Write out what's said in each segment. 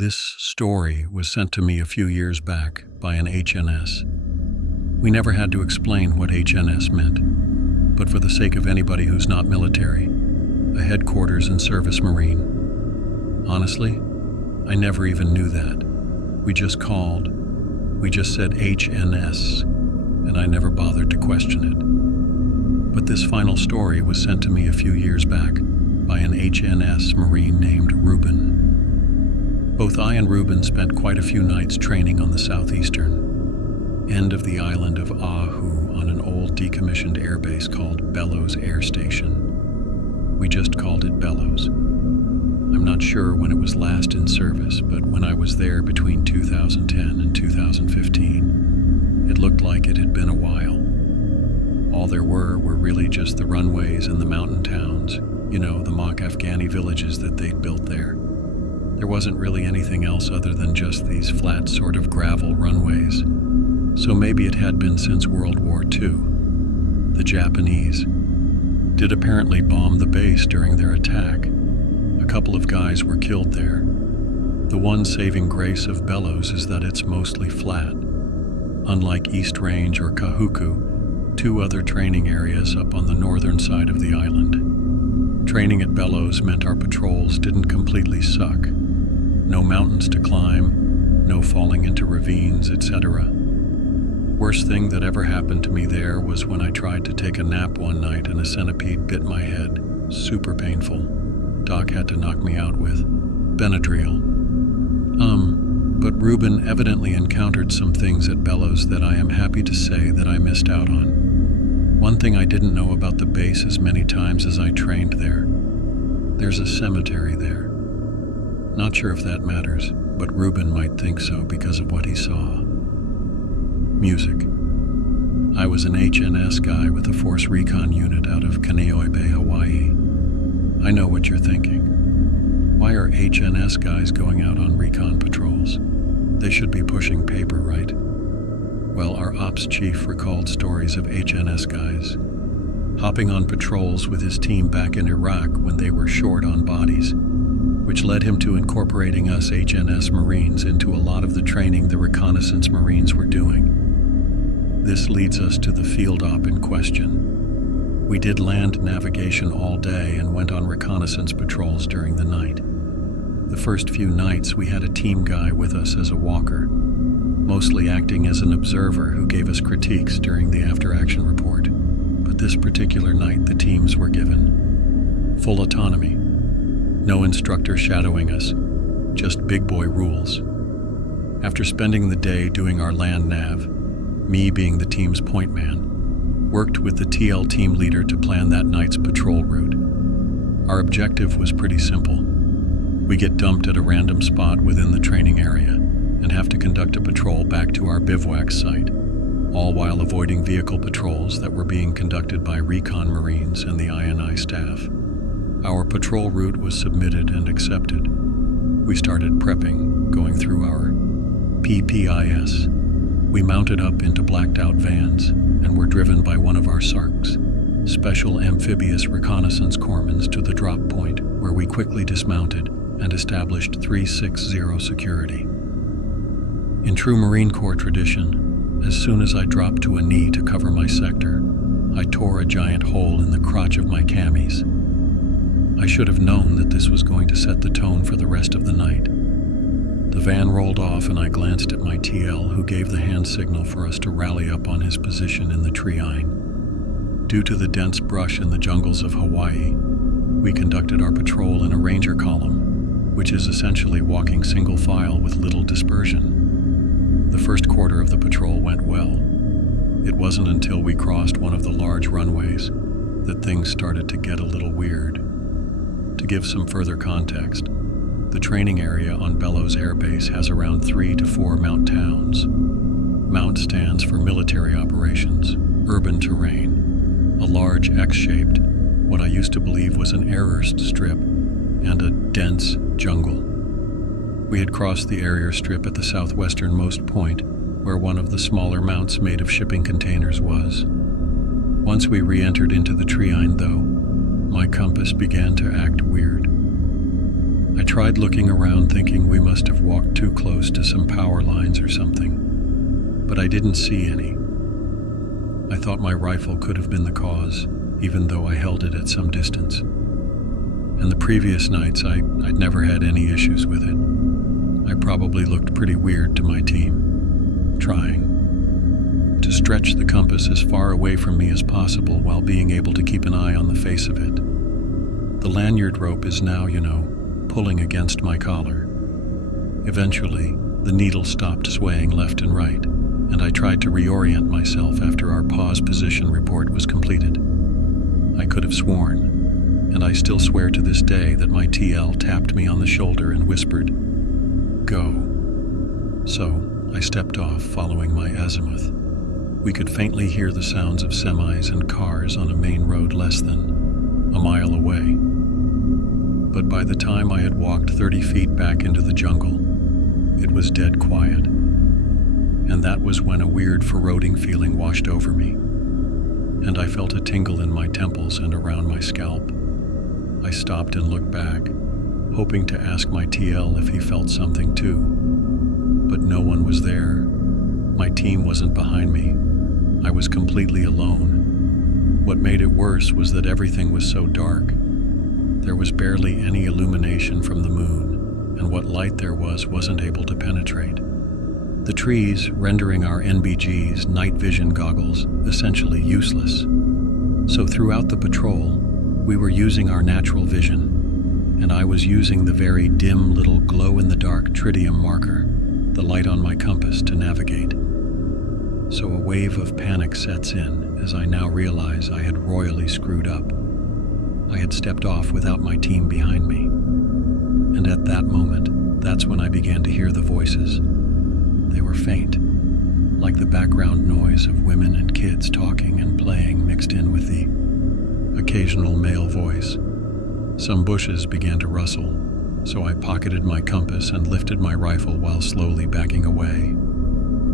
This story was sent to me a few years back by an HNS. We never had to explain what HNS meant, but for the sake of anybody who's not military, a headquarters and service Marine. Honestly, I never even knew that. We just said HNS, and I never bothered to question it. But this final story was sent to me a few years back by an HNS Marine named Reuben. Both I and Reuben spent quite a few nights training on the southeastern end of the island of Oʻahu on an old decommissioned airbase called Bellows Air Station. We just called it Bellows. I'm not sure when it was last in service, but when I was there between 2010 and 2015, it looked like it had been a while. All there were really just the runways and the mountain towns, the mock Afghani villages that they'd built there. There wasn't really anything else other than just these flat sort of gravel runways. So maybe it had been since World War II. The Japanese did apparently bomb the base during their attack. A couple of guys were killed there. The one saving grace of Bellows is that it's mostly flat. Unlike East Range or Kahuku, two other training areas up on the northern side of the island. Training at Bellows meant our patrols didn't completely suck. No mountains to climb, no falling into ravines, etc. Worst thing that ever happened to me there was when I tried to take a nap one night and a centipede bit my head. Super painful. Doc had to knock me out with Benadryl. But Reuben evidently encountered some things at Bellows that I am happy to say that I missed out on. One thing I didn't know about the base as many times as I trained there. There's a cemetery there. Not sure if that matters, but Reuben might think so because of what he saw. Music. I was an HNS guy with a Force Recon unit out of Kaneohe Bay, Hawaii. I know what you're thinking. Why are HNS guys going out on recon patrols? They should be pushing paper, right? Well, our ops chief recalled stories of HNS guys hopping on patrols with his team back in Iraq when they were short on bodies, which led him to incorporating us HNS Marines into a lot of the training the reconnaissance Marines were doing. This leads us to the field op in question. We did land navigation all day and went on reconnaissance patrols during the night. The first few nights we had a team guy with us as a walker, mostly acting as an observer who gave us critiques during the after-action report. But this particular night the teams were given full autonomy. No instructor shadowing us, just big boy rules. After spending the day doing our land nav, me being the team's point man, worked with the TL team leader to plan that night's patrol route. Our objective was pretty simple. We get dumped at a random spot within the training area and have to conduct a patrol back to our bivouac site, all while avoiding vehicle patrols that were being conducted by recon Marines and the INI staff. Our patrol route was submitted and accepted. We started prepping, going through our PPIS. We mounted up into blacked-out vans and were driven by one of our SARCs, Special Amphibious Reconnaissance Corpsmen, to the drop point, where we quickly dismounted and established 360 security. In true Marine Corps tradition, as soon as I dropped to a knee to cover my sector, I tore a giant hole in the crotch of my camis. I should have known that this was going to set the tone for the rest of the night. The van rolled off and I glanced at my TL, who gave the hand signal for us to rally up on his position in the treine. Due to the dense brush in the jungles of Hawaii, we conducted our patrol in a ranger column, which is essentially walking single file with little dispersion. The first quarter of the patrol went well. It wasn't until we crossed one of the large runways that things started to get a little weird. To give some further context, the training area on Bellows Air Base has around 3 to 4 mount towns. Mount stands for military operations, urban terrain, a large X-shaped, what I used to believe was an airburst strip, and a dense jungle. We had crossed the area strip at the southwesternmost point, where one of the smaller mounts made of shipping containers was. Once we re-entered into the treine, though, my compass began to act weird. I tried looking around thinking we must have walked into some power lines or something, but I didn't see any. I thought my rifle could have been the cause, even though I held it at some distance. And the previous nights, I'd never had any issues with it. I probably looked pretty weird to my team, trying to stretch the compass as far away from me as possible while being able to keep an eye on the face of it. The lanyard rope is now, pulling against my collar. Eventually, the needle stopped swaying left and right, and I tried to reorient myself after our pause position report was completed. I could have sworn, and I still swear to this day, that my TL tapped me on the shoulder and whispered, "Go." So I stepped off, following my azimuth. We could faintly hear the sounds of semis and cars on a main road less than a mile away. But by the time I had walked 30 feet back into the jungle, it was dead quiet. And that was when a weird foreboding feeling washed over me, and I felt a tingle in my temples and around my scalp. I stopped and looked back, hoping to ask my TL if he felt something too. But no one was there. My team wasn't behind me. I was completely alone. What made it worse was that everything was so dark. There was barely any illumination from the moon, and what light there was wasn't able to penetrate. The trees rendering our NBG's night vision goggles essentially useless. So throughout the patrol, we were using our natural vision, and I was using the very dim little glow-in-the-dark tritium marker, the light on my compass, to navigate. So a wave of panic sets in as I now realize I had royally screwed up. I had stepped off without my team behind me. And at that moment, that's when I began to hear the voices. They were faint, like the background noise of women and kids talking and playing mixed in with the occasional male voice. Some bushes began to rustle, so I pocketed my compass and lifted my rifle while slowly backing away.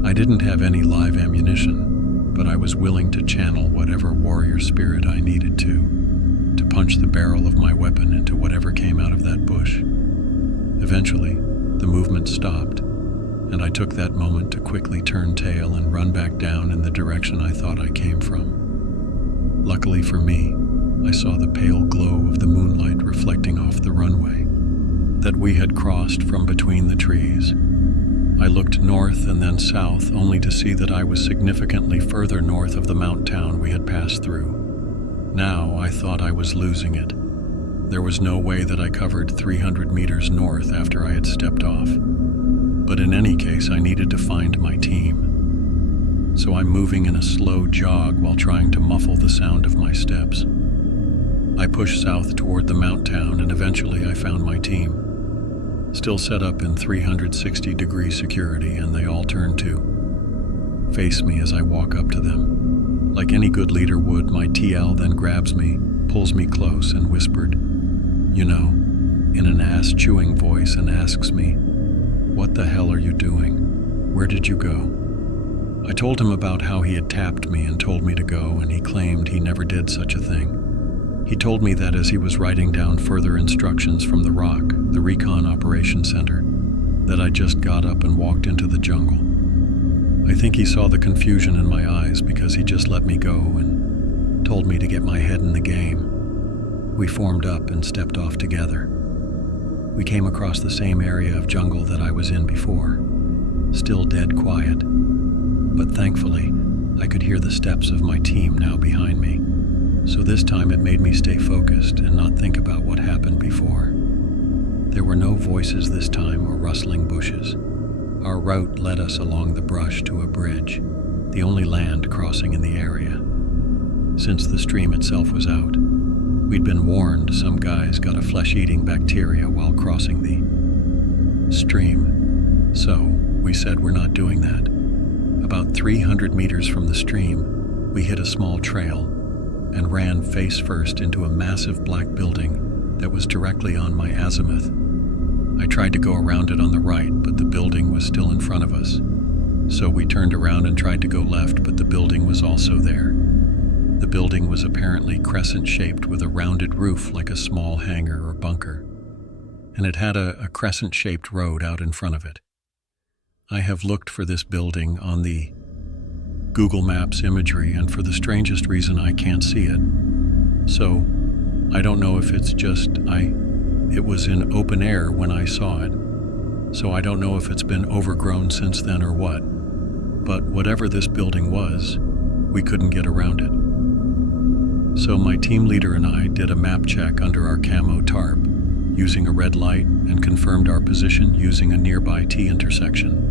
I didn't have any live ammunition, but I was willing to channel whatever warrior spirit I needed to punch the barrel of my weapon into whatever came out of that bush. Eventually, the movement stopped, and I took that moment to quickly turn tail and run back down in the direction I thought I came from. Luckily for me, I saw the pale glow of the moonlight reflecting off the runway that we had crossed from between the trees. I looked north and then south, only to see that I was significantly further north of the mountain town we had passed through. Now I thought I was losing it. There was no way that I covered 300 meters north after I had stepped off. But in any case, I needed to find my team. So I'm moving in a slow jog while trying to muffle the sound of my steps. I pushed south toward the mountain town, and eventually I found my team, still set up in 360-degree security, and they all turn to face me as I walk up to them. Like any good leader would, my TL then grabs me, pulls me close, and whispered, in an ass-chewing voice, and asks me, "What the hell are you doing? Where did you go?" I told him about how he had tapped me and told me to go, and he claimed he never did such a thing. He told me that as he was writing down further instructions from the ROC, the Recon Operations Center, that I just got up and walked into the jungle. I think he saw the confusion in my eyes because he just let me go and told me to get my head in the game. We formed up and stepped off together. We came across the same area of jungle that I was in before, still dead quiet. But thankfully, I could hear the steps of my team now behind me. So this time it made me stay focused and not think about what happened before. There were no voices this time or rustling bushes. Our route led us along the brush to a bridge, the only land crossing in the area. Since the stream itself was out, we'd been warned some guys got a flesh-eating bacteria while crossing the stream. So we said we're not doing that. About 300 meters from the stream, we hit a small trail and ran face first into a massive black building that was directly on my azimuth. I tried to go around it on the right, but the building was still in front of us. So we turned around and tried to go left, but the building was also there. The building was apparently crescent-shaped with a rounded roof like a small hangar or bunker, and it had a crescent-shaped road out in front of it. I have looked for this building on the Google Maps imagery, and for the strangest reason I can't see it. So, I don't know if it's just it was in open air when I saw it. So I don't know if it's been overgrown since then or what. But whatever this building was, we couldn't get around it. So my team leader and I did a map check under our camo tarp, using a red light, and confirmed our position using a nearby T intersection.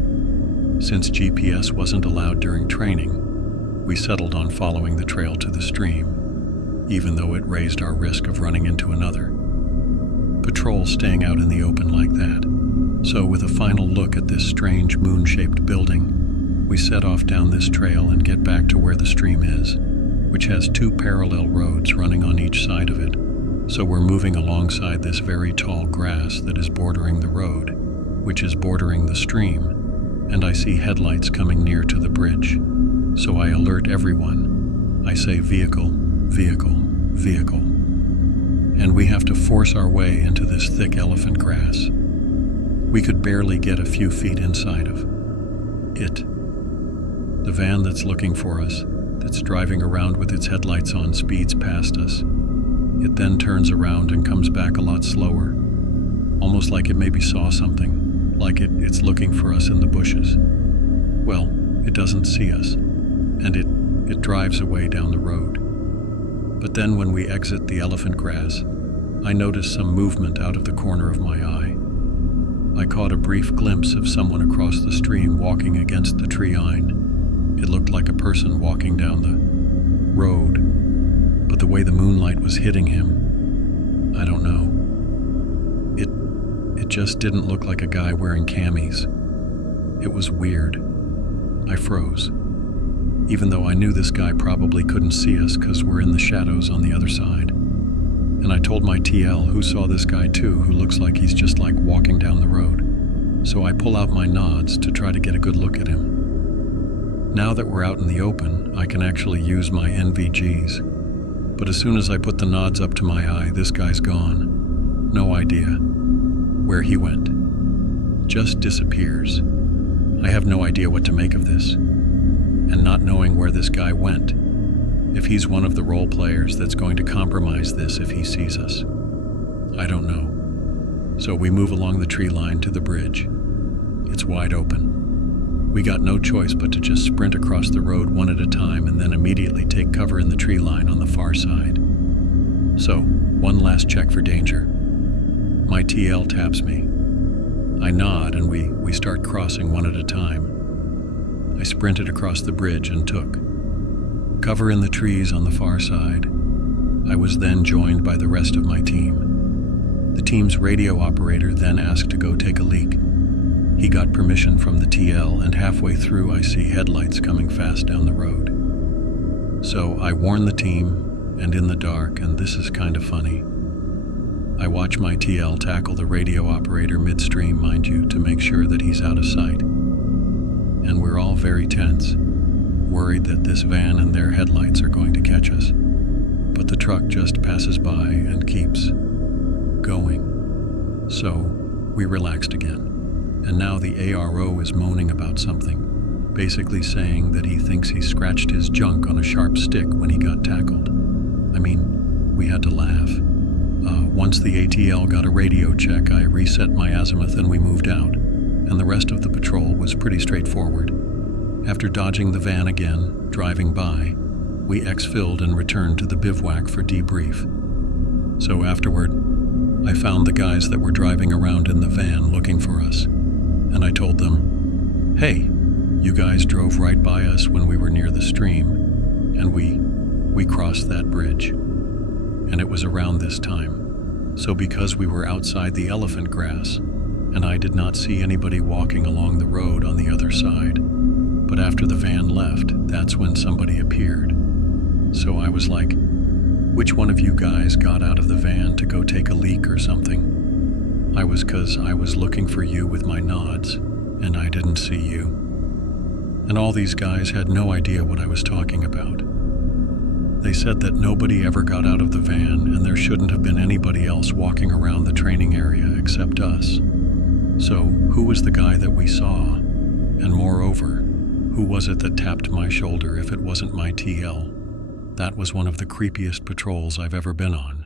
Since GPS wasn't allowed during training, we settled on following the trail to the stream, even though it raised our risk of running into another patrol staying out in the open like that. So with a final look at this strange moon-shaped building, we set off down this trail and get back to where the stream is, which has 2 parallel roads running on each side of it. So we're moving alongside this very tall grass that is bordering the road, which is bordering the stream, and I see headlights coming near to the bridge. So I alert everyone. I say vehicle, vehicle, vehicle. And we have to force our way into this thick elephant grass. We could barely get a few feet inside of it. The van that's looking for us, that's driving around with its headlights on, speeds past us. It then turns around and comes back a lot slower, almost like it maybe saw something, like it's looking for us in the bushes. Well, it doesn't see us, and it drives away down the road. But then when we exit the elephant grass, I notice some movement out of the corner of my eye. I caught a brief glimpse of someone across the stream walking against the tree line. It looked like a person walking down the road, but the way the moonlight was hitting him, I don't know. It just didn't look like a guy wearing camis. It was weird. I froze, even though I knew this guy probably couldn't see us because we're in the shadows on the other side. And I told my TL, who saw this guy too, who looks like he's just like walking down the road. So I pull out my nods to try to get a good look at him. Now that we're out in the open, I can actually use my NVGs. But as soon as I put the nods up to my eye, this guy's gone. No idea where he went. Just disappears. I have no idea what to make of this. And not knowing where this guy went, if he's one of the role players that's going to compromise this if he sees us. I don't know. So we move along the tree line to the bridge. It's wide open. We got no choice but to just sprint across the road one at a time and then immediately take cover in the tree line on the far side. So, one last check for danger. My TL taps me. I nod and we start crossing one at a time. I sprinted across the bridge and took cover in the trees on the far side. I was then joined by the rest of my team. The team's radio operator then asked to go take a leak. He got permission from the TL, and halfway through I see headlights coming fast down the road. So I warn the team, and in the dark, and this is kind of funny, I watch my TL tackle the radio operator midstream, mind you, to make sure that he's out of sight. And we're all very tense, worried that this van and their headlights are going to catch us. But the truck just passes by and keeps going. So we relaxed again. And now the ARO is moaning about something, basically saying that he thinks he scratched his junk on a sharp stick when he got tackled. I mean, we had to laugh. Once the ATL got a radio check, I reset my azimuth and we moved out, and the rest of the patrol was pretty straightforward. After dodging the van again, driving by, we exfilled and returned to the bivouac for debrief. So afterward, I found the guys that were driving around in the van looking for us, and I told them, "Hey, you guys drove right by us when we were near the stream, and we crossed that bridge." And it was around this time. So because we were outside the elephant grass, and I did not see anybody walking along the road on the other side, but after the van left, that's when somebody appeared. So I was like, "Which one of you guys got out of the van to go take a leak or something?" I was looking for you with my nods, and I didn't see you. And all these guys had no idea what I was talking about. They said that nobody ever got out of the van, and there shouldn't have been anybody else walking around the training area except us. So, who was the guy that we saw? And moreover, who was it that tapped my shoulder if it wasn't my TL? That was one of the creepiest patrols I've ever been on.